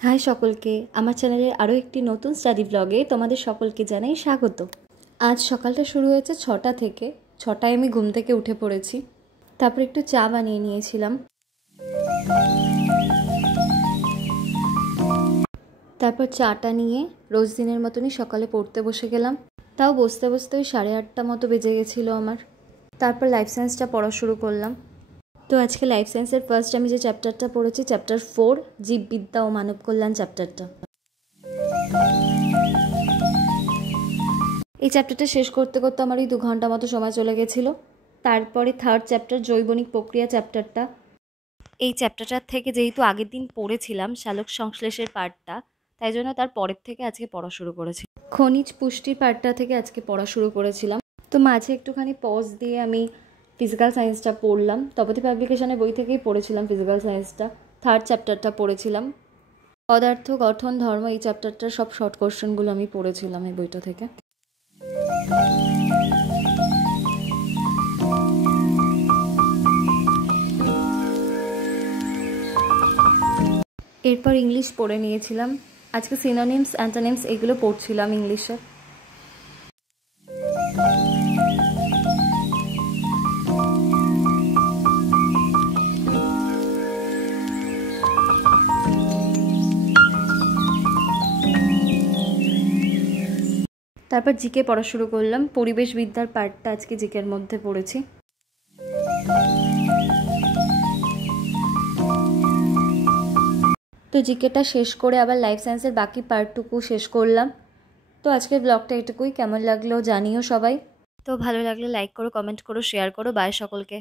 High সকলকে, আমার চ্যানেলের আরও একটি নতুন স্টাডি ব্লগে তোমাদের সকলকে জানাই স্বাগত। আজ সকালটা শুরু হয়েছে 6টা থেকে। 6টায় আমি ঘুম থেকে উঠে পড়েছি। তারপর একটু চা বানিয়ে নিয়েছিলাম। তারপর চাটা নিয়ে রোজ দিনের মতনই সকালে পড়তে বসে গেলাম। তাও বসতে বসতে ওই 8:30 মতো বেজে গেছিলো আমার। তারপর লাইফ সায়েন্সটা পড়া শুরু করলাম। তো আজকে লাইফ সায়েন্সের ফার্স্ট আমি যে চ্যাপ্টারটা পড়েছি, চ্যাপ্টার 4, জীববিদ্যা ও মানব কল্যাণ চ্যাপ্টারটা। এই চ্যাপ্টারটা শেষ করতে করতে আমার এই 2 ঘন্টা মতো সময় চলে গেছিলো। তারপরে থার্ড চ্যাপ্টার, জৈবনিক প্রক্রিয়া চ্যাপ্টারটা। এই চ্যাপ্টারটার থেকে যেহেতু আগের দিন পড়েছিলাম সালোক সংশ্লেষের পার্টটা, তাই জন্য তার পরের থেকে আজকে পড়া শুরু করেছি। খনিজ পুষ্টির পার্টটা থেকে আজকে পড়া শুরু করেছিলাম। তো মাঝে একটুখানি পজ দিয়ে আমি ফিজিক্যাল সায়েন্সটা পড়লাম। তপতি পাবলিকেশনের বই থেকেই পড়েছিলাম ফিজিক্যাল সায়েন্সটা। থার্ড চ্যাপ্টারটা পড়েছিলাম। পদার্থ, গঠন, ধর্ম, এই চ্যাপ্টারটার সব শর্ট কোশ্চেনগুলো আমি পড়েছিলাম এই বইটা থেকে। এরপর ইংলিশ পড়ে নিয়েছিলাম। আজকে সিনোনিমস, অ্যান্টোনিমস এগুলো পড়ছিলাম ইংলিশে। তারপর জিকে পড়া শুরু করলাম। পরিবেশবিদ্যার পার্টটা আজকে জিকের মধ্যে পড়েছি। তো জিকেটা শেষ করে আবার লাইফ সায়েন্সের বাকি পার্টটুকু শেষ করলাম। তো আজকের ব্লগটা এটুকুই। কেমন লাগলো জানিও সবাই। তো ভালো লাগলে লাইক করো, কমেন্ট করো, শেয়ার করো। বাই সকলকে।